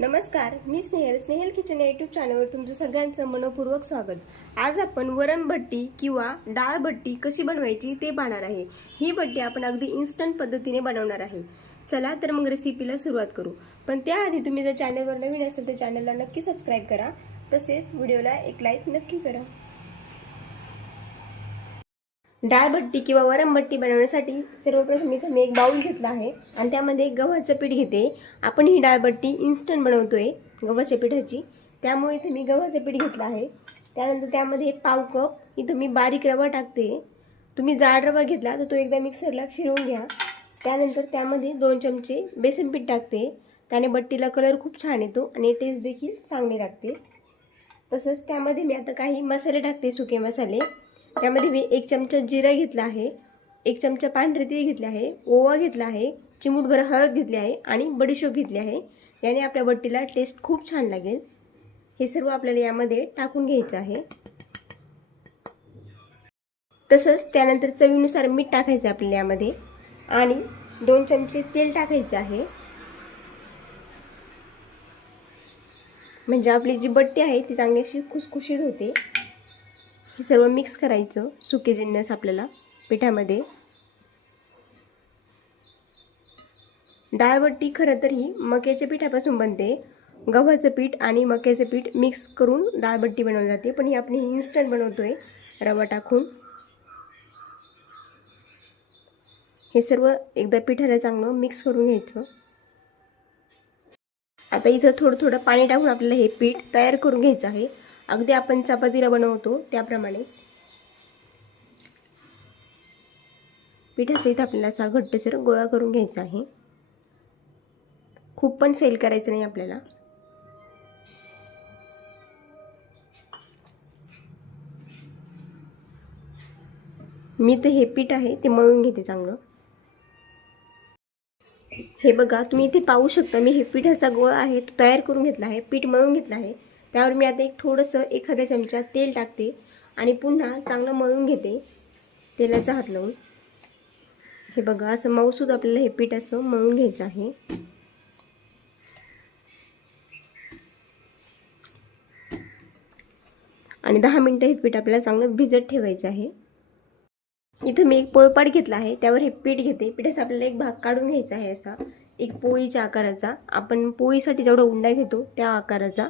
नमस्कार मी स्नेहल स्नेहल किचन या युट्यूब चॅनलवर तुमचं सगळ्यांचं मनपूर्वक स्वागत. आज आपण वरण भट्टी किंवा डाळ भट्टी कशी बनवायची ते पाहणार आहे. ही भट्टी आपण अगदी इन्स्टंट पद्धतीने बनवणार आहे. चला तर मग रेसिपीला सुरुवात करू. पण त्याआधी तुम्ही जर चॅनलवर नवीन असेल तर चॅनलला नक्की सबस्क्राईब करा. तसेच व्हिडिओला एक लाईक नक्की करा. डाळ भट्टी किंवा वरण भट्टी बनवण्यासाठी सर्वप्रथम इथं मी एक बाउल घेतला आहे आणि त्यामध्ये गव्हाचं पीठ घेते. आपण ही डाळ भट्टी इन्स्टंट आहे गव्हाच्या पिठाची. त्यामुळे इथं मी गव्हाचं पीठ घेतलं आहे. त्यानंतर त्यामध्ये पाव कप इथं मी बारीक रवा टाकते. तुम्ही जाड रवा घेतला तर तो एकदा मिक्सरला फिरवून घ्या. त्यानंतर त्यामध्ये दोन चमचे बेसन पीठ टाकते. त्याने बट्टीला कलर खूप छान येतो आणि टेस्ट देखील चांगली लागते. तसंच त्यामध्ये मी आता काही मसाले टाकते सुके मसाले. त्यामध्ये मी एक चमचा जिरा घेतला आहे एक चमचा पांढरे तीळ घेतले आहे ओवा घेतला आहे चिमूटभर हळद घेतली आहे आणि बडीशोप घेतली आहे. याने आपल्या बट्टीला टेस्ट खूप छान लागेल. हे सर्व आपल्याला यामध्ये टाकून घ्यायचं आहे. तसंच त्यानंतर चवीनुसार मीठ टाकायचं आहे आपल्याला यामध्ये आणि दोन चमचे तेल टाकायचं आहे. म्हणजे आपली जी बट्टी आहे ती चांगली अशी खुसखुशीत होते. हे सर्व मिक्स करायचं सुके जिन्नस आपल्याला पिठामध्ये. डाळबट्टी खरं तर ही मक्याच्या पिठापासून बनते. गव्हाचं पीठ आणि मक्याचं पीठ मिक्स करून डाळबट्टी बनवली जाते. पण ही आपण ही इन्स्टंट बनवतोय. रवा टाकून. हे सर्व एकदा पिठाला चांगलं मिक्स करून घ्यायचं. आता इथं थोडं थोडं पाणी टाकून आपल्याला हे पीठ तयार करून घ्यायचं आहे. अगदी आपण चपातीला बनवतो त्याप्रमाणेच. पिठाचा इथं आपल्याला असा घट्टसर गोळा करून घ्यायचा आहे. खूप पण सेल करायचं नाही आपल्याला. मी तर हे पीठ आहे ते मळून घेते चांगलं. हे बघा तुम्ही इथे पाहू शकता मी हे पिठाचा गोळा आहे तो तयार करून घेतला आहे पीठ मळून घेतला आहे. त्यावर मी आता एक थोडंसं एखाद्या चमचा तेल टाकते आणि पुन्हा चांगलं मळून घेते तेलाचा हात लावून. हे बघा असं मऊसूद आपल्याला हे पीठ असं मळून घ्यायचं आहे. आणि दहा मिनटं हे पीठ आपल्याला चांगलं भिजत ठेवायचं आहे. इथं मी एक पोळपाट घेतला आहे त्यावर हे पीठ घेते. पिठाचा आपल्याला एक भाग काढून घ्यायचा आहे असा एक पोळीच्या आकाराचा. आपण पोळीसाठी जेवढा उंडा घेतो त्या आकाराचा.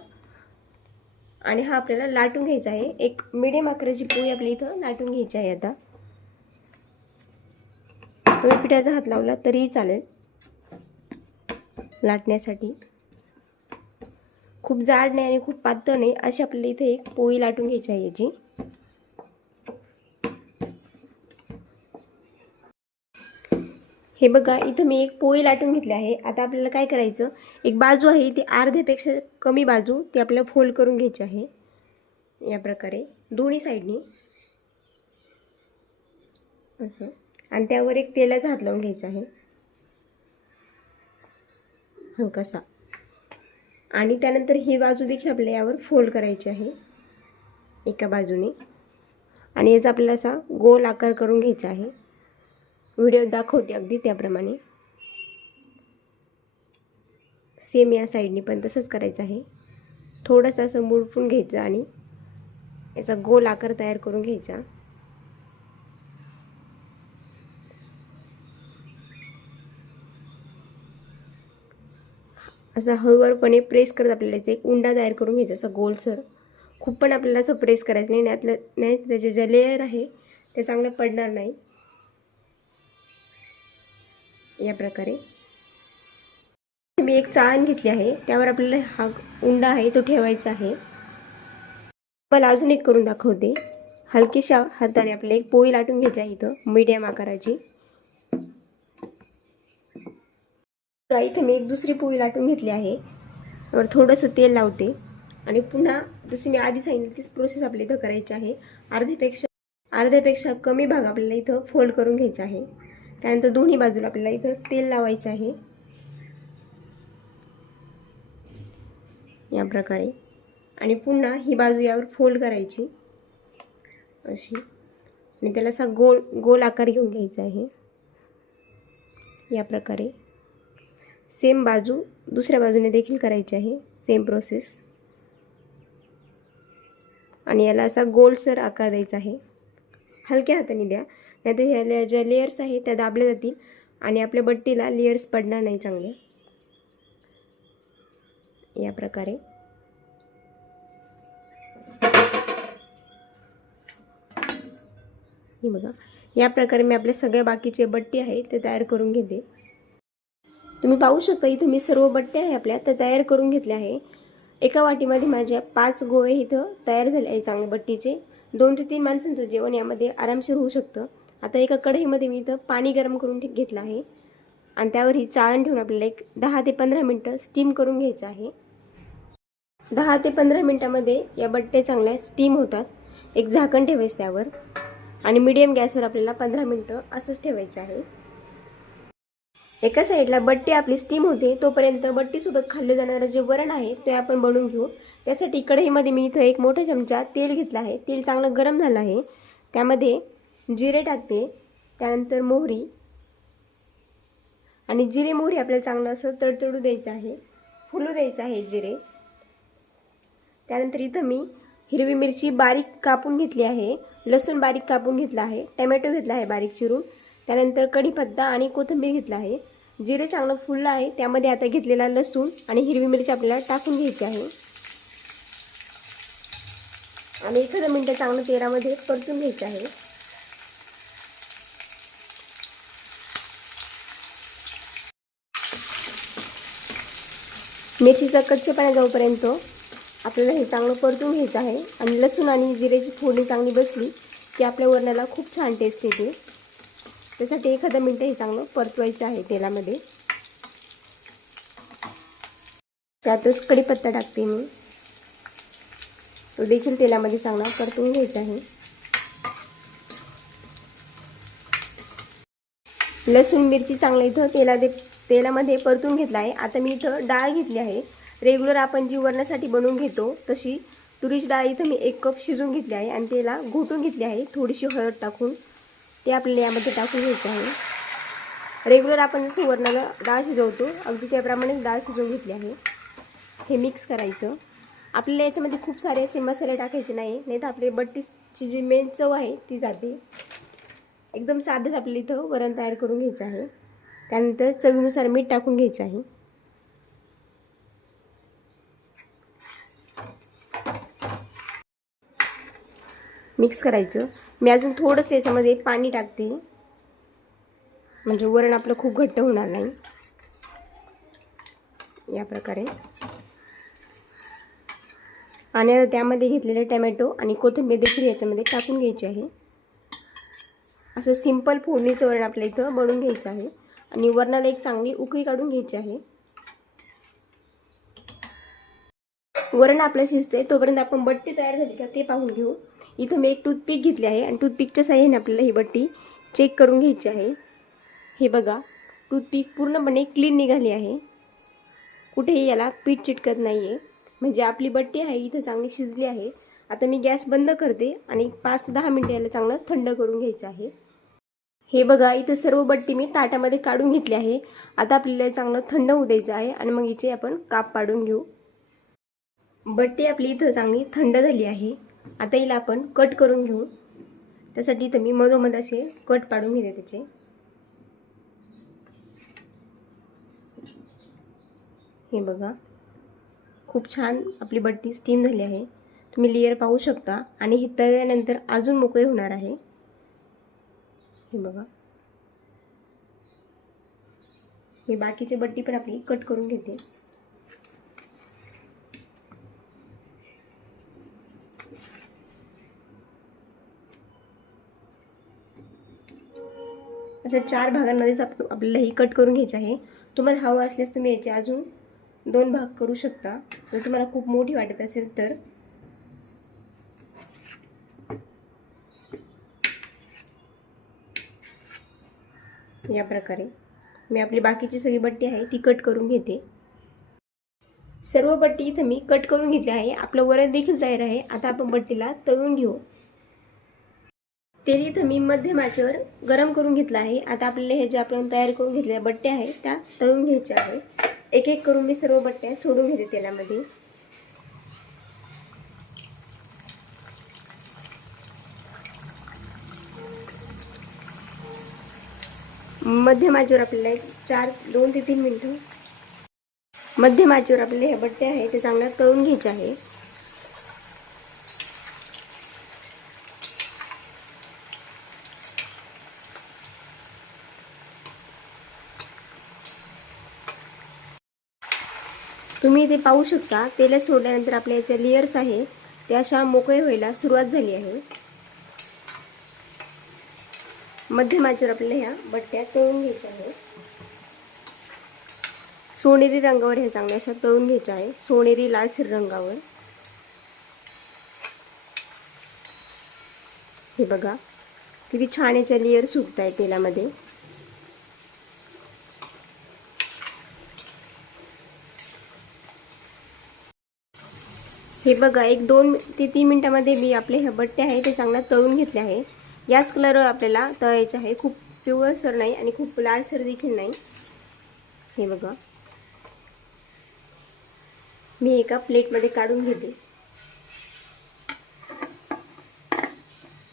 आणि हा आपल्याला लाटून घ्यायचा आहे. एक मिडियम आकाराची पोळी आपल्या इथं लाटून घ्यायची आहे आता. तुम्ही पिठाचा हात लावला तरीही चालेल. लाटण्यासाठी. खूप जाड नाही आणि खूप पातळ नाही अशी आपल्याला इथे एक पोळी लाटून घ्यायची आहे याची. हे बघा इथं मी एक पोळी लाटून घेतली आहे. आता आपल्याला काय करायचं? एक बाजू आहे ती अर्ध्यापेक्षा कमी बाजू ती आपल्याला फोल्ड करून घ्यायची आहे. या प्रकारे. दोन्ही साईडनी असं. आणि त्यावर एक तेलाचा हात लावून घ्यायचा आहे. कसा आणि त्यानंतर ही बाजू देखील आपल्याला यावर फोल्ड करायची आहे. एका बाजूने. आणि याचा आपल्याला असा गोल आकार करून घ्यायचा आहे. व्हिडिओ दाखवते अगदी त्याप्रमाणे. सेम या साईडने पण तसंच करायचं आहे. थोडंसं असं मुडपून घ्यायचं आणि याचा गोल आकार तयार करून घ्यायचा. असं हळूवारपणे प्रेस करत आपल्याला याचा एक उंडा तयार करून घ्यायचा असा गोलसर. खूप पण आपल्याला असं प्रेस करायचं नाही त्यातलं नाही त्याचे ज्या लेअर आहे ते चांगलं पडणार नाही. या प्रकारे. मी एक चाळण घेतली आहे. त्यावर आपल्याला हा उंडा आहे तो ठेवायचा आहे. मला अजून एक करून दाखवते. हलकीशा हाताने आपल्याला एक पोळी लाटून घ्यायची आहे इथं मीडियम आकाराची. इथं मी एक दुसरी पोळी लाटून घेतली आहे. त्यावर थोडंसं तेल लावते. आणि पुन्हा जशी मी आधी सांगितली तीच प्रोसेस आपल्या इथं करायची आहे. अर्ध्यापेक्षा अर्ध्यापेक्षा कमी भाग आपल्याला इथं फोल्ड करून घ्यायचा आहे. त्यानंतर दोन्ही बाजूला आपल्याला इथं तेल लावायचं आहे. या प्रकारे. आणि पुन्हा ही बाजू यावर फोल्ड करायची. अशी. आणि त्याला असा गोल गोल आकार घेऊन घ्यायचा आहे. या प्रकारे. सेम बाजू दुसऱ्या बाजूने देखील करायची आहे. Same process. आणि याला असा गोलसर आकार द्यायचा आहे. हलक्या हाताने द्या. नाहीतर ह्या ज्या लेयर्स आहेत त्या दाबल्या जातील आणि आपल्या बट्टीला लेयर्स पडणार नाही चांगले. या प्रकारे. हे बघा. या प्रकारे मी आपल्या सगळ्या बाकीचे बट्टी आहे ते तयार करून घेते. तुम्ही पाहू शकता इथं मी सर्व बट्टे आहे आपल्या त्या तयार करून घेतल्या आहे. एका वाटीमध्ये माझ्या पाच गोळे इथं तयार झाले आहे चांगले बट्टीचे. दोन ते तीन माणसांचं जेवण यामध्ये आरामशीर होऊ शकतं. आता एका कढईमध्ये मी इथं पाणी गरम करून घेतलं आहे. आणि त्यावर ही चाळण ठेवून आपल्याला एक दहा ते पंधरा मिनटं स्टीम करून घ्यायचं आहे. दहा ते पंधरा मिनटामध्ये या बट्टे चांगल्या स्टीम होतात. एक झाकण ठेवायचं त्यावर. आणि मीडियम गॅसवर आपल्याला पंधरा मिनटं असंच ठेवायचं आहे. एका साईडला बट्टी आपली स्टीम होते तोपर्यंत बट्टीसोबत खाल्लं जाणारं जे वरण आहे ते आपण बनवून घेऊ. त्यासाठी कढईमध्ये मी इथं एक मोठा चमचा तेल घेतला आहे. तेल चांगलं गरम झालं आहे. त्यामध्ये जिरे टाकते त्यानंतर मोहरी. आणि जिरे मोहरी आपल्याला चांगलं असं तडतडू द्यायचं आहे फुलू द्यायचं आहे जिरे. त्यानंतर इथं मी हिरवी मिरची बारीक कापून घेतली आहे लसूण बारीक कापून घेतला आहे टमॅटो घेतला आहे बारीक चिरून. त्यानंतर कढीपत्ता आणि कोथिंबीर घेतला आहे. जिरे चांगलं फुललं आहे त्यामध्ये आता घेतलेला लसूण आणि हिरवी मिरची आपल्याला टाकून घ्यायची आहे. आणि एखादं मिनटं चांगलं तेलामध्ये परतून घ्यायचं आहे. मेथीचा कच्चेपणा जाऊपर्यंत आपल्याला हे चांगलं परतून घ्यायचं आहे. आणि लसूण आणि जिरेची फोडणी चांगली बसली की आपल्या वरणाला खूप छान टेस्ट येते. त्यासाठी एखादं मिनटं हे चांगलं परतवायचं आहे तेलामध्ये. त्यातच कढीपत्ता टाकते मी. तो देखील तेलामध्ये चांगला परतून घ्यायचा आहे. लसूण मिरची चांगलं इथं तेला तेलामध्ये परतून घेतला आहे. आता मी इथं डाळ घेतली आहे. रेग्युलर आपण जी वरणासाठी बनवून घेतो तशी तुरीची डाळ इथं मी एक कप शिजवून घेतली आहे आणि त्याला घोटून घेतली आहे. थोडीशी हळद टाकून ते आपल्याला यामध्ये टाकून घ्यायचं आहे. रेग्युलर आपण जसं वरणाला डाळ शिजवतो अगदी त्याप्रमाणे डाळ शिजवून घेतली आहे. हे मिक्स करायचं. आपल्याला याच्यामध्ये खूप सारे असे मसाले टाकायचे नाही नाही तर आपली बट्टीची जी मेन चव आहे ती जाते. एकदम साधंच आपल्याला इथं वरण तयार करून घ्यायचं आहे. त्यानंतर चवीनुसार मीठ टाकून घ्यायचं आहे. मिक्स करायचं. मी अजून थोडंसं याच्यामध्ये पाणी टाकते. म्हणजे वरण आपलं खूप घट्ट होणार नाही. या प्रकारे. आणि आता त्यामध्ये घेतलेले टमॅटो आणि कोथिंबीर देखील याच्यामध्ये टाकून घ्यायची आहे. असं सिंपल फोडणीचं वरण आपल्या इथं बनवून घ्यायचं आहे. आणि वरणाला एक चांगली उकळी काढून घ्यायची आहे. वरण आपलं शिजते तोपर्यंत आपण बट्टी तयार झाली का ते पाहून घेऊ. इथं मी एक टूथपिक घेतली आहे आणि टूथपिकच्या साह्याने आपल्याला ही बट्टी चेक करून घ्यायची आहे. हे बघा टूथपिक पूर्णपणे क्लीन निघाली आहे. कुठेही याला पीठ चिटकत नाही आहे म्हणजे आपली बट्टी आहे इथं चांगली शिजली आहे. आता मी गॅस बंद करते आणि पाच ते दहा मिनटं याला चांगलं थंड करून घ्यायचं आहे. हे बघा इथं सर्व बट्टी मी ताटामध्ये काढून घेतली आहे. आता आपल्याला चांगलं थंड होऊ द्यायचं आहे आणि मग हिचे आपण काप पाडून घेऊ. बट्टी आपली इथं चांगली थंड झाली आहे. आता हिला आपण कट करून घेऊ. त्यासाठी इथं मी मधोमध असे कट पाडून घेते त्याचे. हे बघा खूप छान आपली बट्टी स्टीम झाली आहे. तुम्ही लेअर पाहू शकता आणि ही तळल्यानंतर अजून मोकळी होणार आहे. हे बघा. मी बाकीची बट्टी पण आपली कट करून घेते. असं चार भागांमध्येच आप आपल्याला ही कट करून घ्यायची आहे. तुम्हाला हवं असल्यास तुम्ही याचे अजून दोन भाग करू शकता. जर तुम्हाला खूप मोठी वाटत असेल तर. या प्रकारे. मी आपली बाकीची सगळी बट्टी आहे ती कट करून घेते. सर्व बट्टी इथं मी कट करून घेतली आहे. आपलं वरण देखील तयार आहे. आता आपण बट्टीला तळून घेऊ. तेल इथं मी मध्यम आचेवर गरम करून घेतलं आहे. आता आपल्याला हे जे आपण तयार करून घेतलेल्या बट्ट्या आहेत त्या तळून घ्यायच्या आहे एक एक करून मी सर्व बट्ट्या सोडून घेते तेलामध्ये. मध्यम आचेवर आपल्याला एक चार दोन ते तीन मिनटं. मध्यम आचेवर आपले हे बट्टे आहे ते चांगल्या तळून घ्यायचे आहे. तुम्ही इथे पाहू शकता तेल सोडल्यानंतर आपल्या याच्या लेयर्स आहे त्या अशा मोकळे व्हायला सुरुवात झाली आहे. मध्यम आचेवर आपल्याला ह्या बट्ट्या तळून घ्यायच्या आहेत. सोनेरी रंगावर हे चांगल्या अशा तळून घ्यायच्या आहे सोनेरी लालसर रंगावर. हे बघा किती छान याच्या लेअर सुटत आहे तेलामध्ये. हे बघा एक दोन ते तीन मिनटामध्ये मी आपले ह्या बट्टे आहे ते चांगला तळून घेतले आहे याच कलर आपल्याला तळायचे आहे. खूप पिवळसर नाही आणि खूप लालसर देखील नाही. हे बघा. मी एका प्लेटमध्ये काढून घेते.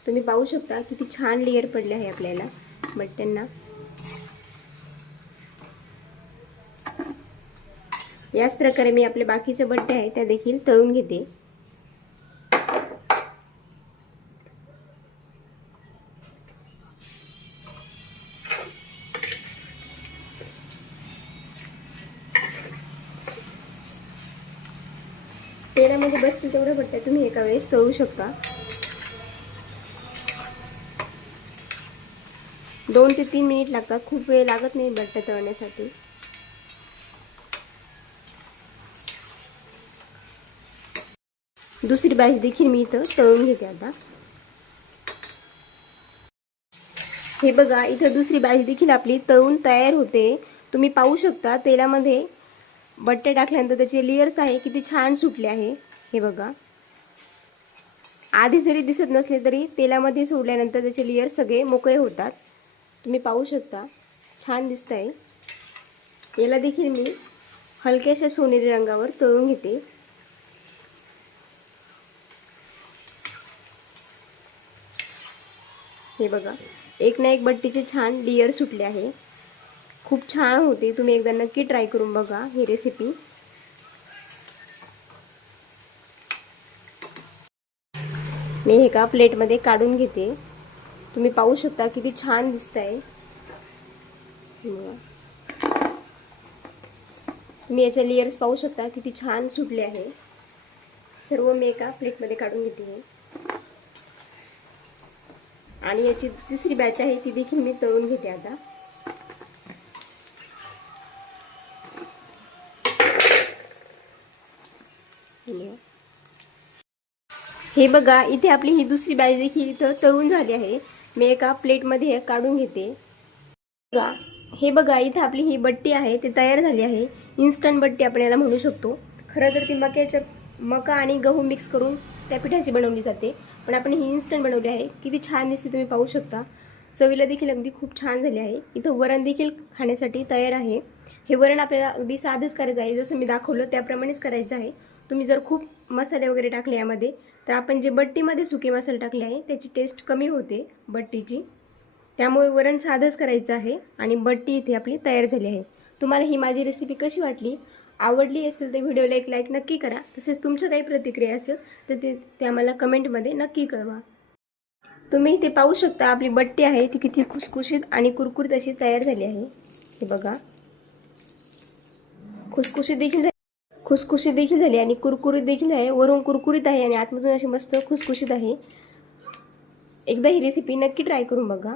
तुम्ही पाहू शकता किती छान लेअर पडले आहे आपल्याला. बट्ट्यांना. याच प्रकारे मी आपले बाकीचे बड्डे आहे त्या देखील तळून घेते. तेलामध्ये बसतील तेवढ्या बट्ट्या तुम्ही एका वेळेस तळू शकता. दोन ते तीन मिनिट लागतात. खूप वेळ लागत नाही बट्ट्या तळण्यासाठी. दुसरी बॅच देखील मी इथं तळून घेते आता. हे बघा इथं दुसरी बॅच देखील आपली तळून तयार होते. तुम्ही पाहू शकता तेलामध्ये बट्टे टाकल्यानंतर त्याचे लेयर्स आहे किती छान सुटले आहे. हे बघा. आधी जरी दिसत नसले तरी तेलामध्ये सोडल्यानंतर त्याचे लेयर सगळे मोकळे होतात. तुम्ही पाहू शकता. छान दिसत आहे याला देखील मी हलक्याशा सोनेरी रंगावर तळून घेते. हे बघा. एक ना एक बट्टीचे छान लेयर सुटले आहे. खूप छान होते. तुम्ही एकदा नक्की ट्राय करून बघा ही रेसिपी मी एका प्लेटमध्ये काढून घेते. तुम्ही पाहू शकता किती छान दिसत आहे तुम्ही याच्या लेयर्स पाहू शकता किती छान सुटले आहे. सर्व मी एका प्लेटमध्ये काढून घेते आणि याची तिसरी बॅच आहे ती देखील मी तळून घेते आता. हे बघा इथे आपली ही दुसरी बॅच देखील इथं तळून झाली आहे. मी एका प्लेटमध्ये काढून घेते. बघा हे बघा इथं आपली ही बट्टी आहे ती तयार झाली आहे. इन्स्टंट बट्टी आपण याला म्हणू शकतो. खरं तर ती मक्याच्या मका आणि गहू मिक्स करून त्या पिठाची बनवली जाते. पण आपण ही इन्स्टंट बनवली आहे. किती छान दिसते तुम्ही पाहू शकता. चवीला देखील अगदी खूप छान झाली आहे. इथं वरण देखील खाण्यासाठी तयार आहे. हे वरण आपल्याला अगदी साधंच करायचं आहे. जसं मी दाखवलं त्याप्रमाणेच करायचं आहे. तुम्ही जर खूप मसाले वगैरे टाकले यामध्ये तर आपण जे बट्टीमध्ये सुके मसाले टाकले आहे त्याची टेस्ट कमी होते बट्टीची. त्यामुळे वरण साधंच करायचं आहे आणि बट्टी इथे आपली तयार झाली आहे. तुम्हाला ही माझी रेसिपी कशी वाटली? आवडली असेल तर व्हिडिओला एक लाईक नक्की करा. तसेच तुमच्या काही प्रतिक्रिया असेल तर ते त्या मला कमेंटमध्ये नक्की कळवा. तुम्ही इथे पाहू शकता आपली बट्टी आहे ती किती खुसखुशीत आणि कुरकुरीत अशी तयार झाली आहे. हे बघा. खुसखुशीत देखील खुसखुशीत देखील झाली आणि कुरकुरीत देखील आहे. वरून कुरकुरीत आहे आणि आतमधून अशी मस्त खुसखुशीत आहे. एकदा ही रेसिपी नक्की ट्राय करून बघा.